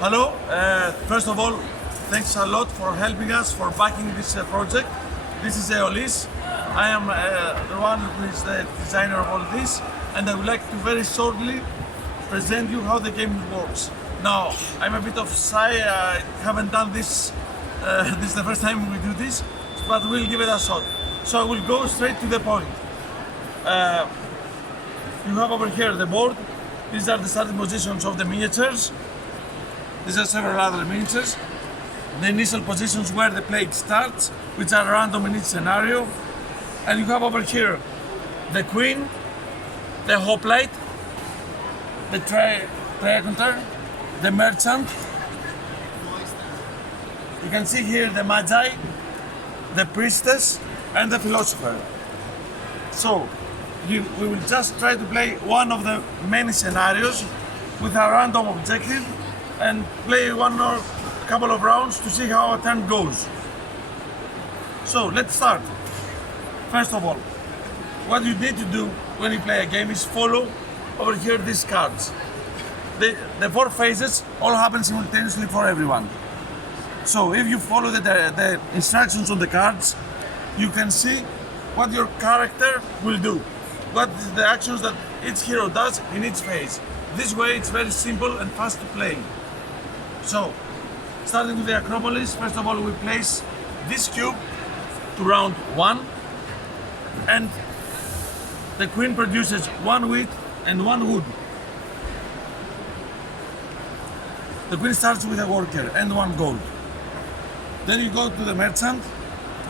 Hello. First of all, thanks a lot for helping us for backing this project. This is Aeolis. I am the one who is the designer of all this, and I would like to very shortly present you how the game works. Now, I'm a bit of shy. I haven't done this. This is the first time we do this, but we'll give it a shot. So I will go straight to the point. You have over here the board. These are the starting positions of the miniatures. These are several other miniatures. The initial positions where the play starts, which are random in each scenario. And you have over here the queen, the hoplite, the triaconter, the merchant. You can see here the magi, the priestess, and the philosopher. So we will just try to play one of the many scenarios with a random objective and play one or a couple of rounds to see how a turn goes. So let's start. First of all, what you need to do when you play a game is follow over here these cards. The four phases all happen simultaneously for everyone. So if you follow the instructions on the cards, you can see what your character will do. What is the actions that each hero does in each phase. This way it's very simple and fast to play. So, starting with the Acropolis, first of all we place this cube to round 1, and the queen produces 1 wheat and 1 wood. The queen starts with a worker and 1 gold. Then you go to the merchant,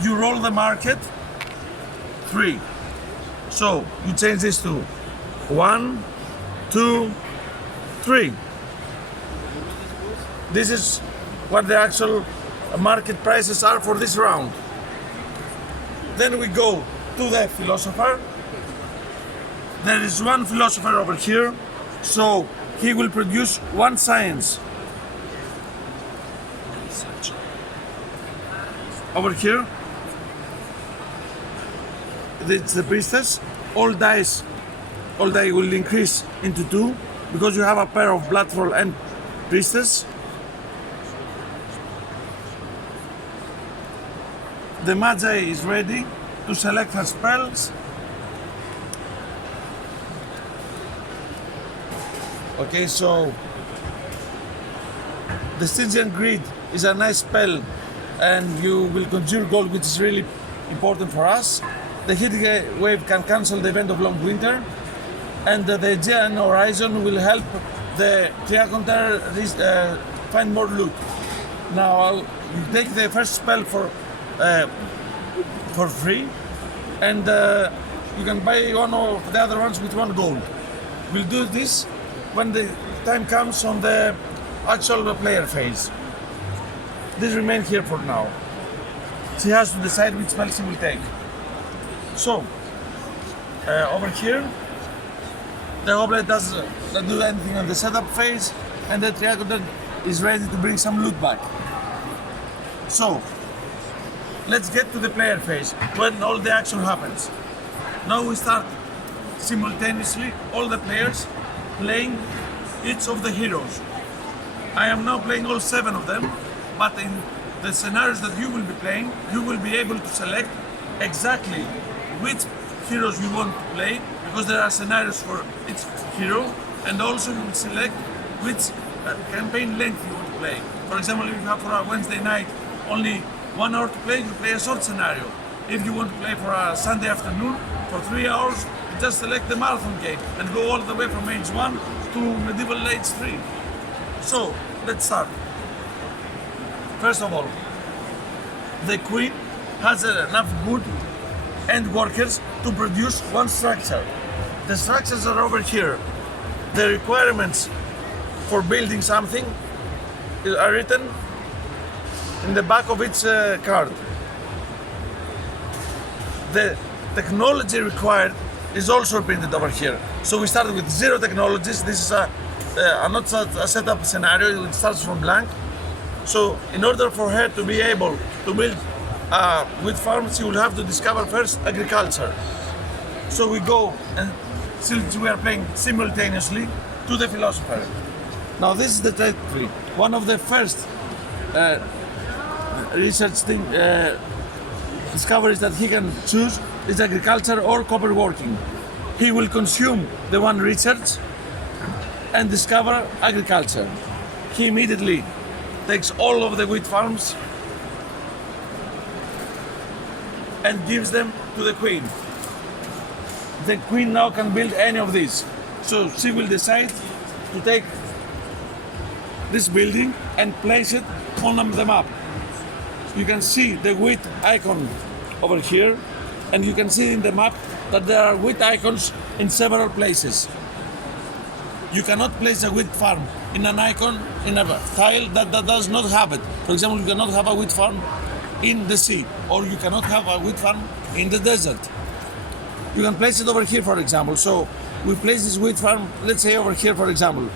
you roll the market, 3. So you change this to 1, 2, 3. This is what the actual market prices are for this round. Then we go to the philosopher. There is 1 philosopher over here, so he will produce 1 science. Over here, it's the priestess. All die will increase into 2 because you have a pair of bloodfall and priestess. The magi is ready to select her spells. Okay, so the Stygian Greed is a nice spell and you will conjure gold, which is really important for us. The heat wave can cancel the event of long winter, and the Aegean horizon will help the triaconter find more loot. Now you take the first spell for free, and you can buy one of the other ones with 1 gold. We'll do this when the time comes on the actual player phase. This remains here for now. She has to decide which spell she will take. So, over here, the hoplite doesn't do anything on the setup phase, and the triaconter is ready to bring some loot back. So, let's get to the player phase, when all the action happens. Now we start simultaneously, all the players playing each of the heroes. I am now playing all 7 of them, but in the scenarios that you will be playing, you will be able to select exactly which heroes you want to play, because there are scenarios for each hero, and also you will select which campaign length you want to play. For example, if you have for a Wednesday night only 1 hour to play, you play a short scenario. If you want to play for a Sunday afternoon for 3 hours, you just select the marathon game and go all the way from age 1 to medieval age 3. So, let's start. First of all, the queen has enough wood and workers to produce 1 structure. The structures are over here. The requirements for building something are written in the back of each card. The technology required is also printed over here. So we started with 0 technologies. This is not a setup scenario, it starts from blank. So in order for her to be able to build with farms, she will have to discover first agriculture. So we go, and since we are playing simultaneously, to the philosopher. Now this is the tech tree. One of the first discoveries that he can choose is agriculture or copper working. He will consume the one research and discover agriculture. He immediately takes all of the wheat farms and gives them to the queen. The queen now can build any of these. So she will decide to take this building and place it on the map. You can see the wheat icon over here, and you can see in the map that there are wheat icons in several places. You cannot place a wheat farm in an icon in a tile that does not have it. For example, you cannot have a wheat farm in the sea, or you cannot have a wheat farm in the desert. You can place it over here, for example. So we place this wheat farm, let's say over here, for example.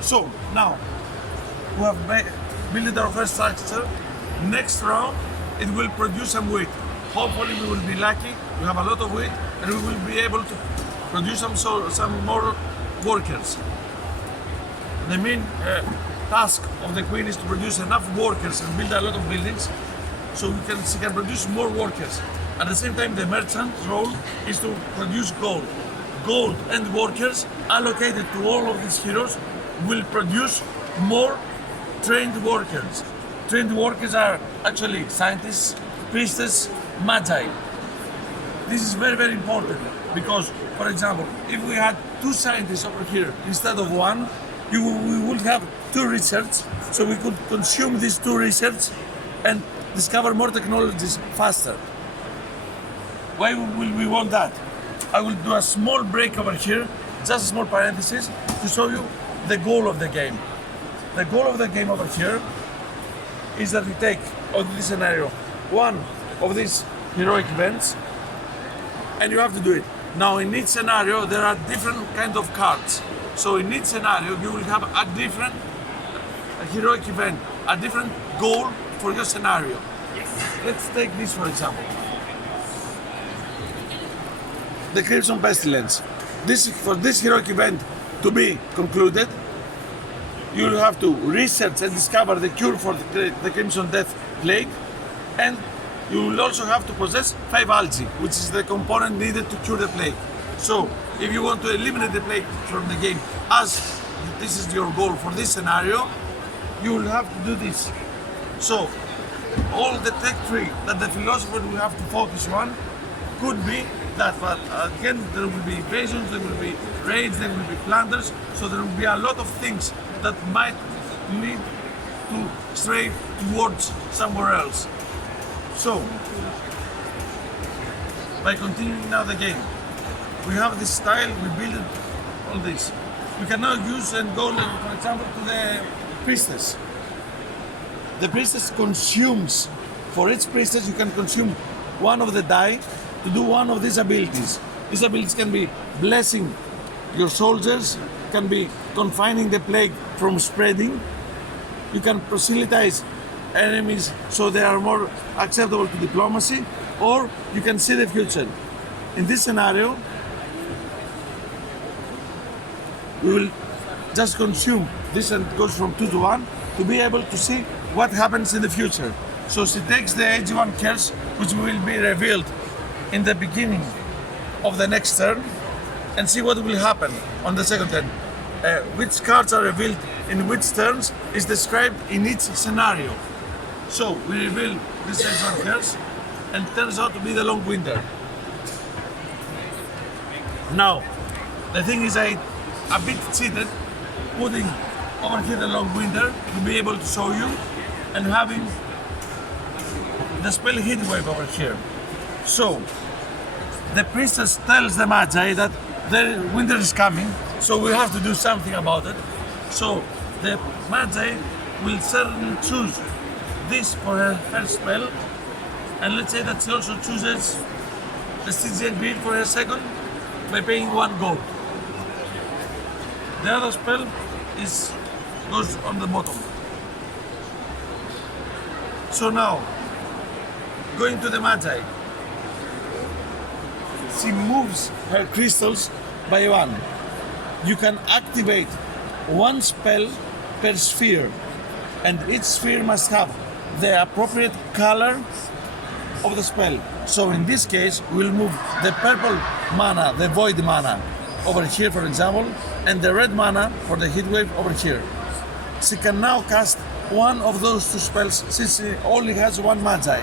So now we have built our first structure. Next round, it will produce some wheat. Hopefully we will be lucky, we have a lot of wheat, and we will be able to produce some more workers. The main task of the queen is to produce enough workers and build a lot of buildings so she can produce more workers. At the same time, the merchant's role is to produce gold. Gold and workers allocated to all of these heroes will produce more trained workers. Trained workers are actually scientists, priestesses, magi. This is very, very important because, for example, if we had 2 scientists over here instead of 1, we would have 2 research, so we could consume these 2 research and discover more technologies faster. Why will we want that? I will do a small break over here, just a small parenthesis, to show you the goal of the game. The goal of the game over here is that we take, on this scenario, one of these heroic events, and you have to do it. Now, in each scenario, there are different kind of cards. So in each scenario, you will have a different heroic event, a different goal for your scenario. Let's take this, for example. The Crimson Pestilence. For this heroic event to be concluded, you will have to research and discover the cure for the Crimson Death Plague, and you will also have to possess 5 algae, which is the component needed to cure the plague. So, if you want to eliminate the plague from the game, as this is your goal for this scenario, you will have to do this. So, all the tech tree that the philosopher will have to focus on could be that, but again, there will be invasions, there will be raids, there will be plunders, so there will be a lot of things that might lead to stray towards somewhere else. So, by continuing now the game, we have this style, we build it, all this. We can now use and go, for example, to the priestess. The priestess consumes, for each priestess you can consume one of the die to do one of these abilities. These abilities can be blessing your soldiers, can be confining the plague from spreading. You can proselytize enemies so they are more acceptable to diplomacy, or you can see the future. In this scenario, we will just consume this, and it goes from 2 to 1 to be able to see what happens in the future. So she takes the AG1 curse, which will be revealed in the beginning of the next turn, and see what will happen on the second turn. Which cards are revealed in which turns is described in each scenario. So we reveal this AG1 curse, and it turns out to be the Long Winter. Now, the thing is, I a bit cheated putting over here the Long Winter to be able to show you, and having the spell Heat Wave over here. So the priestess tells the Magi that the winter is coming, so we have to do something about it. So the Magi will certainly choose this for her first spell, and let's say that she also chooses the Stygian Grid for her second by paying 1 gold. The other spell goes on the bottom. So now, going to the Magi, she moves her crystals by 1. You can activate one spell per sphere, and each sphere must have the appropriate color of the spell. So in this case, we'll move the purple mana, the void mana, over here, for example, and the red mana for the heat wave over here. She can now cast one of those two spells since she only has one magi.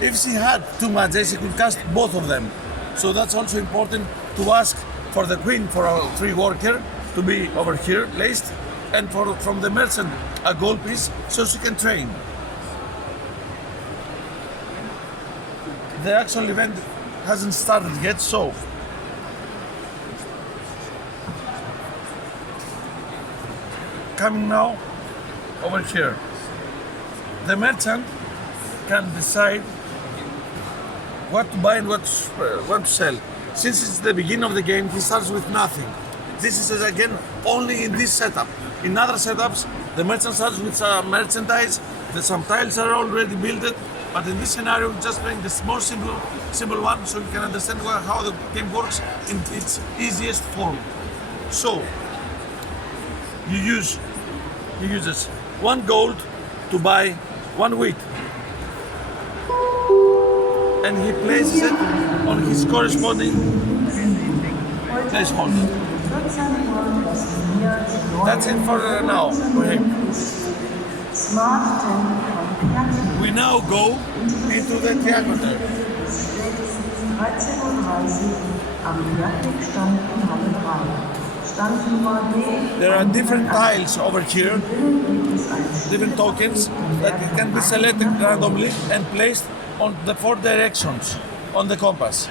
If she had two magi, she could cast both of them. So that's also important to ask for the queen for a 3 worker to be over here placed, and from the merchant a gold piece so she can train. The actual event hasn't started yet, so coming now over here, the merchant can decide what to buy and what to sell. Since it's the beginning of the game, he starts with nothing. This is again only in this setup. In other setups, the merchant starts with some merchandise, some tiles are already built, but in this scenario, we're just playing the more simple one, so you can understand how the game works in its easiest form. So you use this 1 gold to buy 1 wheat, and he places it on his corresponding placeholder. That's it for now for him. We now go into the theater. There are different tiles over here, different tokens that can be selected randomly and placed on the 4 directions on the compass.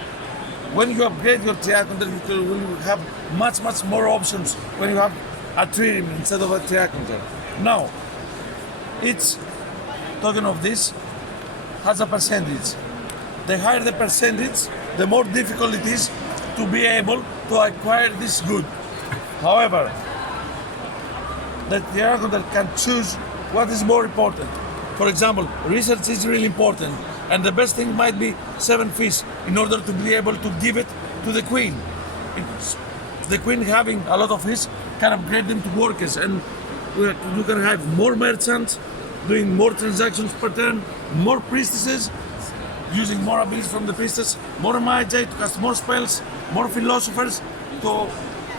When you upgrade your triangle, you will have much more options when you have a trireme instead of a triangle. Now, each token of this has a percentage. The higher the percentage, the more difficult it is to be able to acquire this good. However, the triangle can choose what is more important. For example, research is really important, and the best thing might be 7 fish in order to be able to give it to the queen. The queen having a lot of fish can upgrade them to workers, and you can have more merchants doing more transactions per turn, more priestesses using more abilities from the priestess, more magi to cast more spells, more philosophers to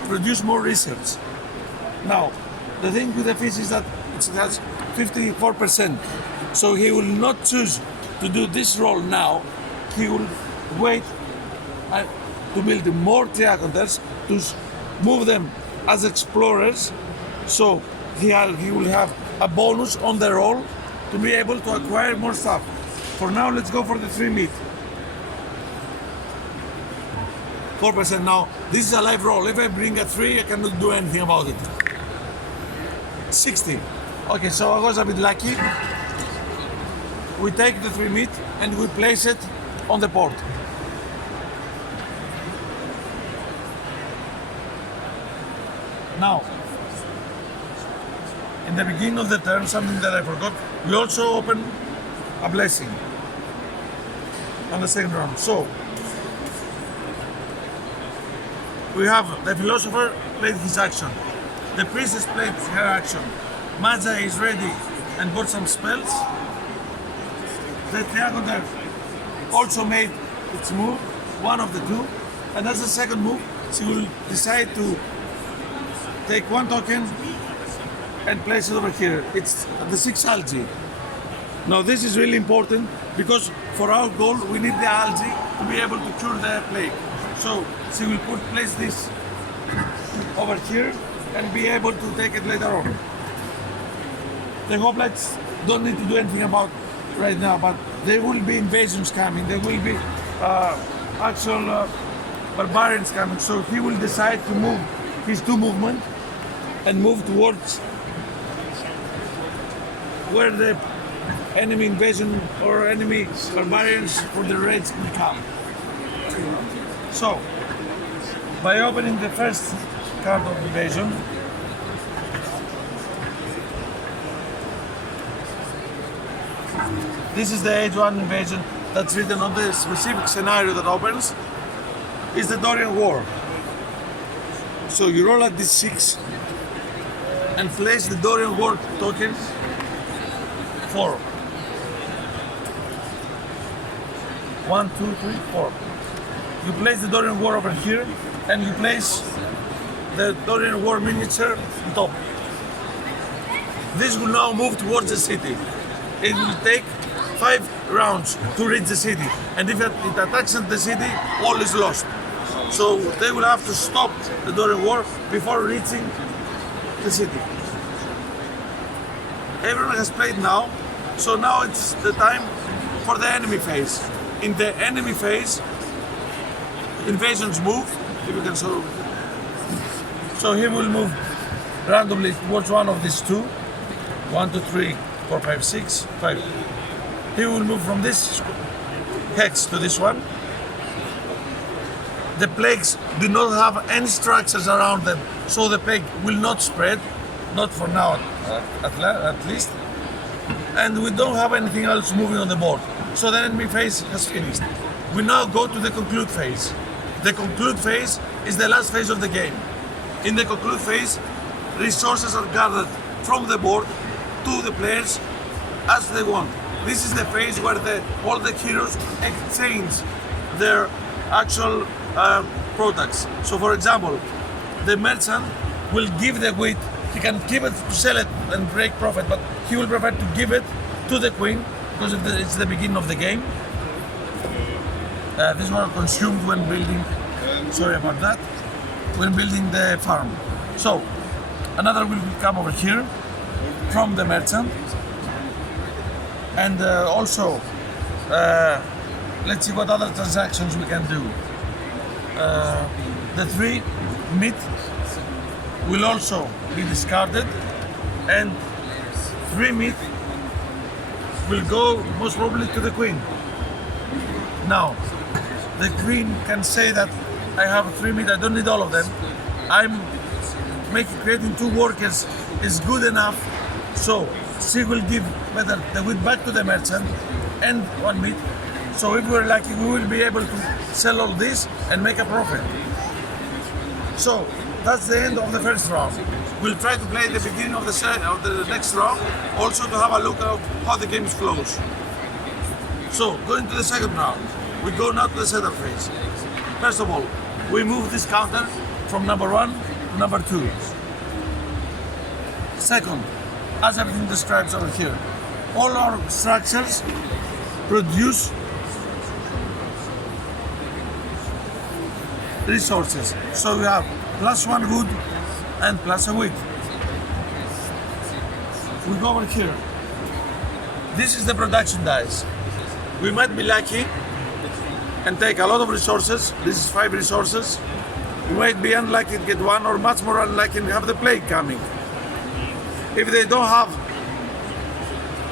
produce more research. Now, the thing with the fish is that it has 54%, so he will not choose to do this role now. He will wait to build more triaconters, to move them as explorers, so he will have a bonus on the roll to be able to acquire more stuff. For now, let's go for the 3 meat. 4% now. This is a live roll. If I bring a 3, I cannot do anything about it. 60. Okay, so I was a bit lucky. We take the 3 meat and we place it on the port. Now, in the beginning of the turn, something that I forgot, we also open a blessing on the second round. So, we have the philosopher played his action, the priestess played her action, Magi is ready and bought some spells, the triagonal also made its move, one of the two, and as the second move, she will decide to take 1 token and place it over here. It's the 6 algae. Now this is really important because for our goal we need the algae to be able to cure the plague. So she will place this over here and be able to take it later on. The hoplites don't need to do anything about right now, but there will be invasions coming. There will be actual barbarians coming. So he will decide to move his 2 movement and move towards where the enemy invasion or enemy barbarians for the raids will come. So, by opening the first card of invasion, this is the Age 1 invasion that's written on the specific scenario that opens, is the Dorian War. So you roll at D6 and place the Dorian War token 4. 1, 2, 3, 4. You place the Dorian War over here, and you place the Dorian War miniature on top. This will now move towards the city. It will take 5 rounds to reach the city, and if it attacks the city, all is lost. So they will have to stop the Dorian War before reaching the city. Everyone has played now, so now it's the time for the enemy phase. In the enemy phase, invasions move, if you can show. So he will move randomly towards one of these two. 1, 2, 3, 4, 5, 6, 5. He will move from this hex to this one. The plagues do not have any structures around them, so the plague will not spread, not for now at least. And we don't have anything else moving on the board. So the enemy phase has finished. We now go to the conclude phase. The conclude phase is the last phase of the game. In the conclude phase, resources are gathered from the board to the players as they want. This is the phase where all the heroes exchange their actual products. So for example, the merchant will give the wheat. He can keep it to sell it and break profit, but he will prefer to give it to the queen because it's the beginning of the game. These were consumed when building, sorry about that, when building the farm. So another will come over here from the merchant, and also let's see what other transactions we can do. The 3 meat will also be discarded, and 3 meat will go most probably to the queen. Now, the queen can say that I have 3 meat, I don't need all of them. I'm creating 2 workers is good enough, so she will give better the wheat back to the merchant and 1 meat. So if we're lucky, we will be able to sell all this and make a profit. So that's the end of the first round. We'll try to play the beginning of the next round, also to have a look at how the game flows. So going to the second round, we go now to the setup phase. First of all, we move this counter from number 1 to number 2. Second, as everything describes over here, all our structures produce resources. So we have +1 wood and plus a wheat. We go over here. This is the production dice. We might be lucky and take a lot of resources. This is 5 resources. We might be unlucky to get 1, or much more unlucky and have the plague coming. If they don't have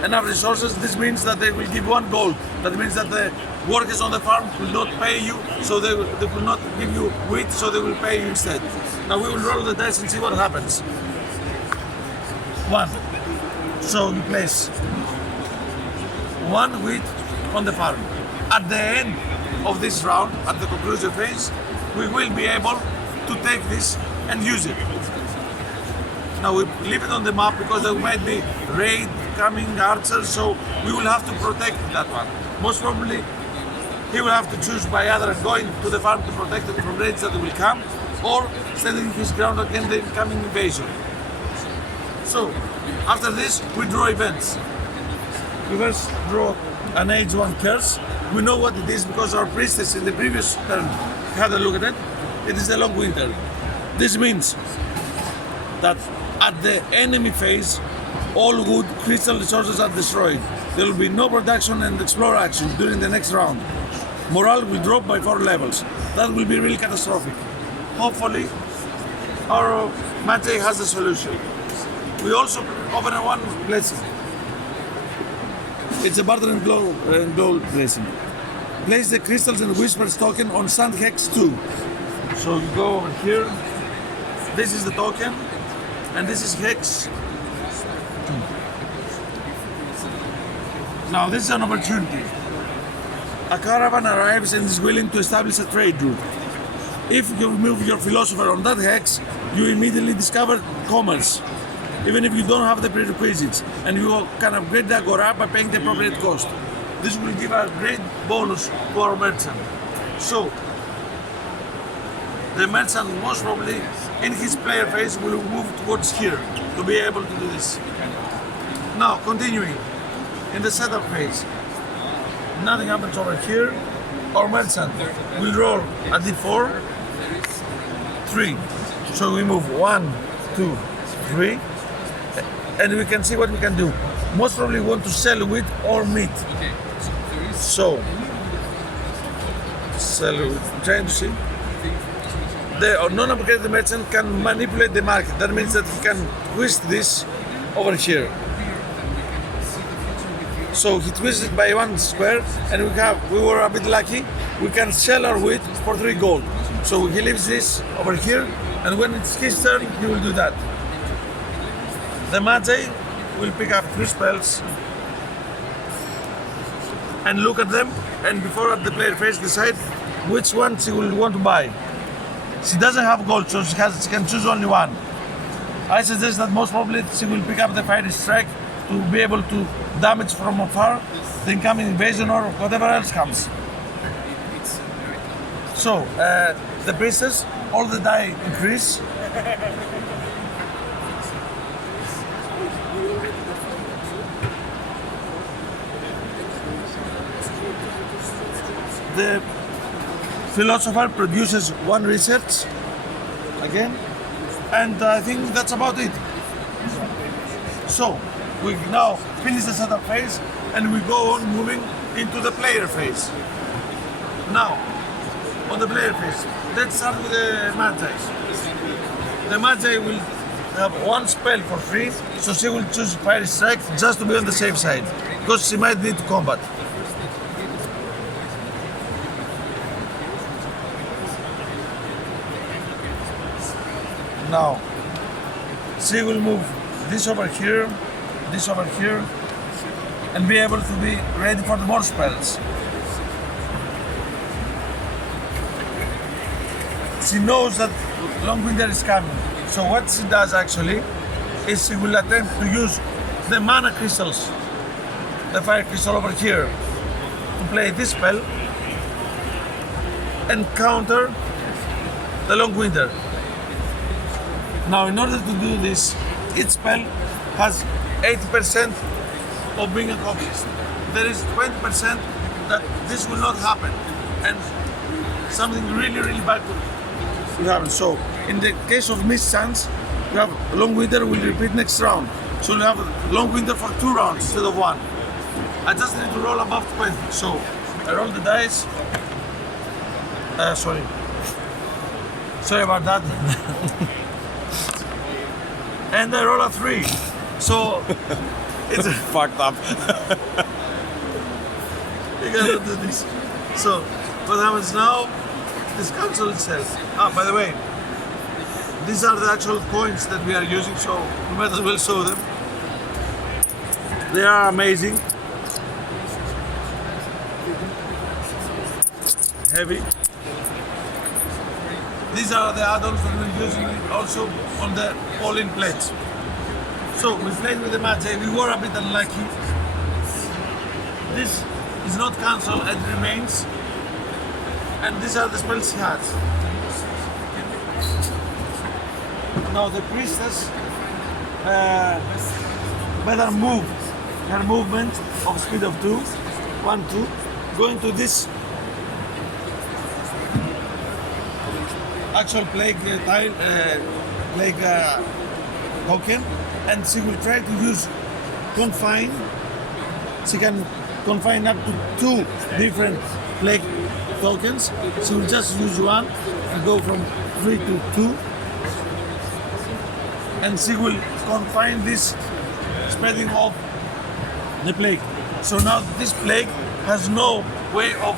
enough resources, this means that they will give 1 gold. That means that the workers on the farm will not pay you, so they will not give you wheat, so they will pay you instead. Now we will roll the dice and see what happens. 1. So you place 1 wheat on the farm. At the end of this round, at the conclusion phase, we will be able to take this and use it. Now we leave it on the map because there might be raid coming, archers, so we will have to protect that one. Most probably he will have to choose by either going to the farm to protect it from raids that will come, or standing his ground against the incoming invasion. So after this we draw events. We first draw an Age 1 curse. We know what it is because our priestess in the previous turn had a look at it. It is the long winter. This means that at the enemy phase, all wood crystal resources are destroyed. There will be no production and explore action during the next round. Morale will drop by 4 levels. That will be really catastrophic. Hopefully, our magic has the solution. We also open one blessing. It's a barter and gold blessing. Place the crystals and whispers token on Sand Hex 2. So you go over here. This is the token, and this is Hex 2. Now this is an opportunity. A caravan arrives and is willing to establish a trade route. If you remove your philosopher on that hex, you immediately discover commerce. even if you don't have the prerequisites, and you can upgrade the Agora by paying the appropriate cost. This will give a great bonus to our merchant. So, the merchant most probably in his player phase will move towards here to be able to do this. Now, continuing in the setup phase, nothing happens over here. Our merchant will roll a d4, 3. So we move 1, 2, 3, and we can see what we can do. Most probably want to sell wheat or meat. So, sell wheat. I'm trying to see. The non-upgraded merchant can manipulate the market. That means that he can twist this over here. So he twisted it by 1 square, and we were a bit lucky. We can sell our wheat for 3 gold. So he leaves this over here, and when it's his turn, he will do that. The Magi will pick up 3 spells and look at them, and before at the player phase decide which one she will want to buy. She doesn't have gold, so she can choose only one. I suggest that most probably she will pick up the Fiery Strike to be able to damage from afar the incoming invasion or whatever else comes. So, the priestess, all the die increase. The philosopher produces 1 research again, and I think that's about it. So we now finish the setup phase and we go on moving into the player phase. Now, on the player phase, let's start with the Magi. The Magi will have 1 spell for free, so she will choose Fiery Strike just to be on the safe side, because she might need to combat. Now, she will move this over here, and be able to be ready for the more spells. She knows that Long Winter is coming, so what she does actually is she will attempt to use the mana crystals, the fire crystal over here, to play this spell and counter the Long Winter. Now, in order to do this, each spell has 80% of being accomplished. There is 20% that this will not happen, and something really, really bad will happen. So, in the case of Miss Chance, you have Long Winter will repeat next round. So you have Long Winter for 2 rounds instead of 1. I just need to roll above 20. So I roll the dice. Sorry about that. And I roll a 3. So it's fucked up. You gotta do this. So what happens now? This cancel itself. By the way, these are the actual coins that we are using, so we might as well show them. They are amazing. Heavy. These are the add-ons that we're using also on the all-in plates. So we played with the Magi. We were a bit unlucky. This is not cancelled, it remains. And these are the spells he has. Now the priestess better move her movement of speed of 2, 1, 2, going to this actual plague tile, plague token, and she will try to use confine. She can confine up to 2 different plague tokens. She will just use 1 and go from 3 to 2. And she will confine this spreading of the plague. So now this plague has no way of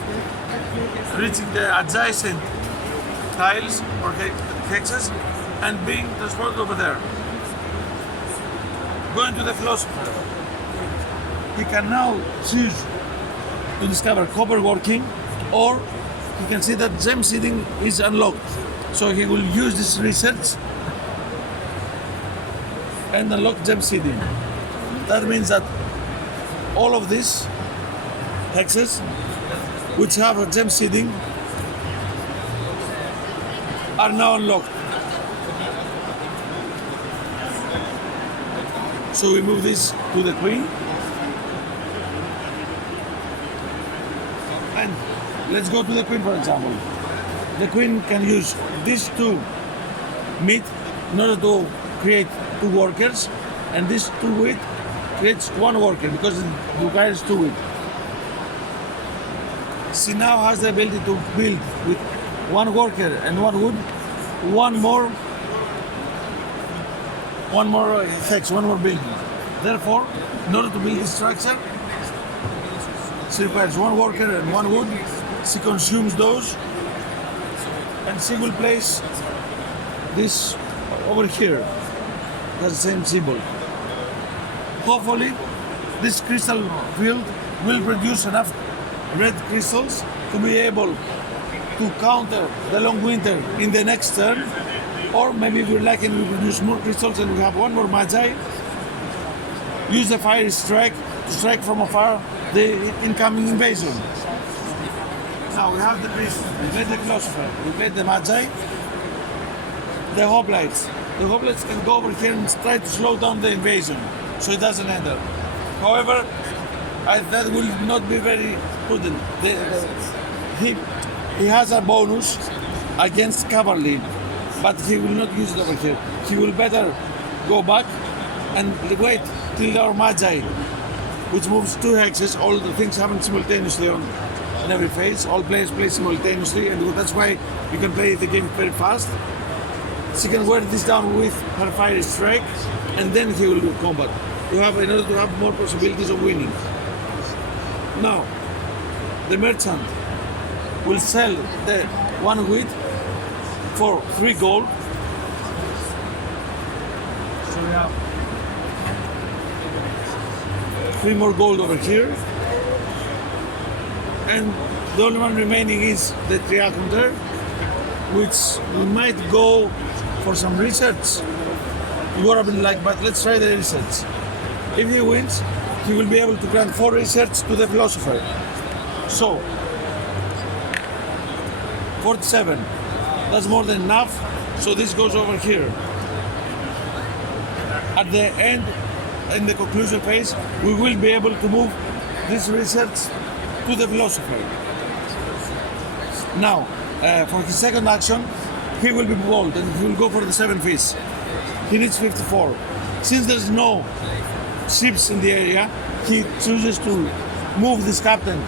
reaching the adjacent tiles or hexes and being transported over there. Going to the philosopher. He can now choose to discover copper working, or he can see that gem seeding is unlocked. So he will use this research and unlock gem seeding. That means that all of these hexes, which have a gem seeding, are now unlocked. So we move this to the queen. And let's go to the queen, for example. The queen can use these two meat in order to create 2 workers, and this 2 wheat creates 1 worker because it requires 2 wheat. She now has the ability to build with 1 worker and 1 wood, one more hex, one more building. Therefore, in order to build this structure, she requires 1 worker and 1 wood. She consumes those, and she will place this over here. That's the same symbol. Hopefully, this crystal field will produce enough red crystals to be able to counter the long winter in the next turn, or maybe if we're lucky and we produce more crystals and we have 1 more magi, use the fiery strike to strike from afar the incoming invasion. Now we have the priest, we played the philosopher, we played the magi, the hoplites. The hoplites can go over here and try to slow down the invasion so it doesn't enter. However, that will not be very prudent. He has a bonus against cavalry, but he will not use it over here. He will better go back and wait till our magi, which moves 2 hexes. All the things happen simultaneously in every phase. All players play simultaneously, and that's why you can play the game very fast. She can wear this down with her fiery strike, and then he will do combat. In order to have more possibilities of winning. Now, the merchant will sell the 1 wheat for 3 gold. So we have 3 more gold over here. And the only one remaining is the triaconter, which we might go for some research. You would have been like, but let's try the research. If he wins, he will be able to grant 4 research to the philosopher. So, 47. That's more than enough. So this goes over here. At the end, in the conclusion phase, we will be able to move this research to the philosopher. Now, for his second action, he will be bold and he will go for the 7 fish. He needs 54. Since there's no ships in the area, he chooses to move this captain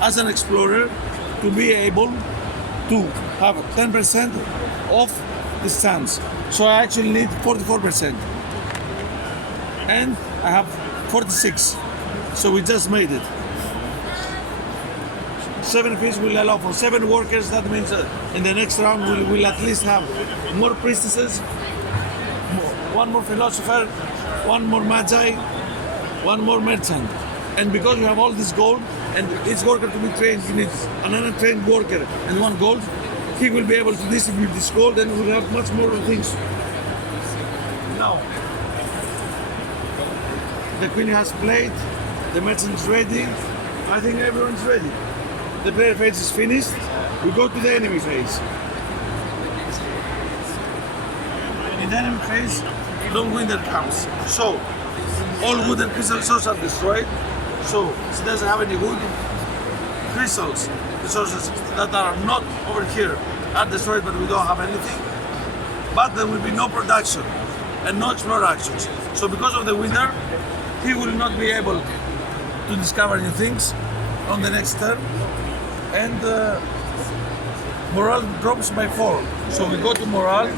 as an explorer to be able to have 10% of this chance. So I actually need 44%. And I have 46. So we just made it. 7 fish will allow for 7 workers. That means in the next round we'll at least have more priestesses, 1 more philosopher, 1 more magi, 1 more merchant. And because you have all this gold, and each worker to be trained, you need an untrained worker and 1 gold, he will be able to distribute this gold and we'll have much more things. Now, the queen has played, the merchant is ready, I think everyone's ready. The player phase is finished, we go to the enemy phase. In the enemy phase, long winter comes. So, all wood and crystal sources are destroyed. So, she doesn't have any wood. Crystals, the sources that are not over here, are destroyed, but we don't have anything. But there will be no production and no explore actions. So, because of the winter, he will not be able to discover new things on the next turn. And morale drops by 4. So we go to morale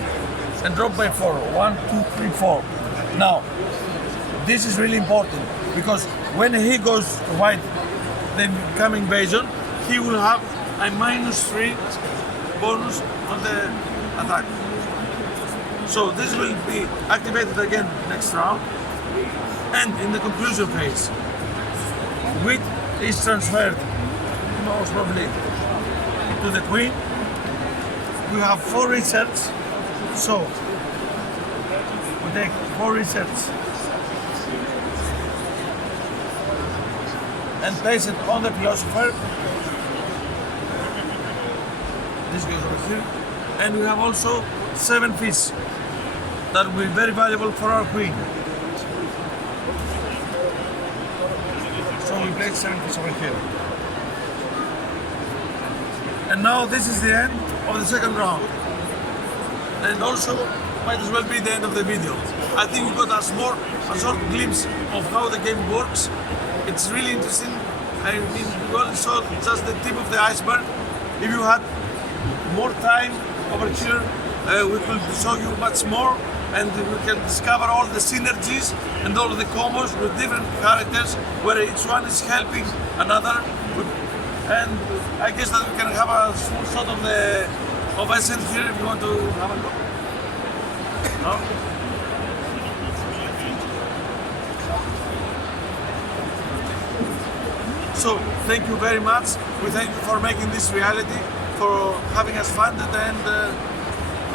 and drop by 4. 1, 2, 3, 4. Now, this is really important because when he goes to fight the incoming invasion, he will have a -3 bonus on the attack. So this will be activated again next round. And in the conclusion phase, wheat is transferred most probably to the queen. We have 4 research, so we take 4 resets and place it on the philosopher. This goes over here. And we have also 7 fish that will be very valuable for our queen. So we place 7 fish over here. And now this is the end of the second round. And also might as well be the end of the video. I think you got a short glimpse of how the game works. It's really interesting. I mean, we only saw just the tip of the iceberg. If you had more time over here, we could show you much more, and we can discover all the synergies and all the combos with different characters, where each one is helping another. And I guess that we can have a full shot of Essen here if you want to have a look. No? So thank you very much. We thank you for making this reality, for having us funded, and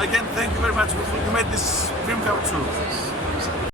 again, thank you very much. You made this dream come true.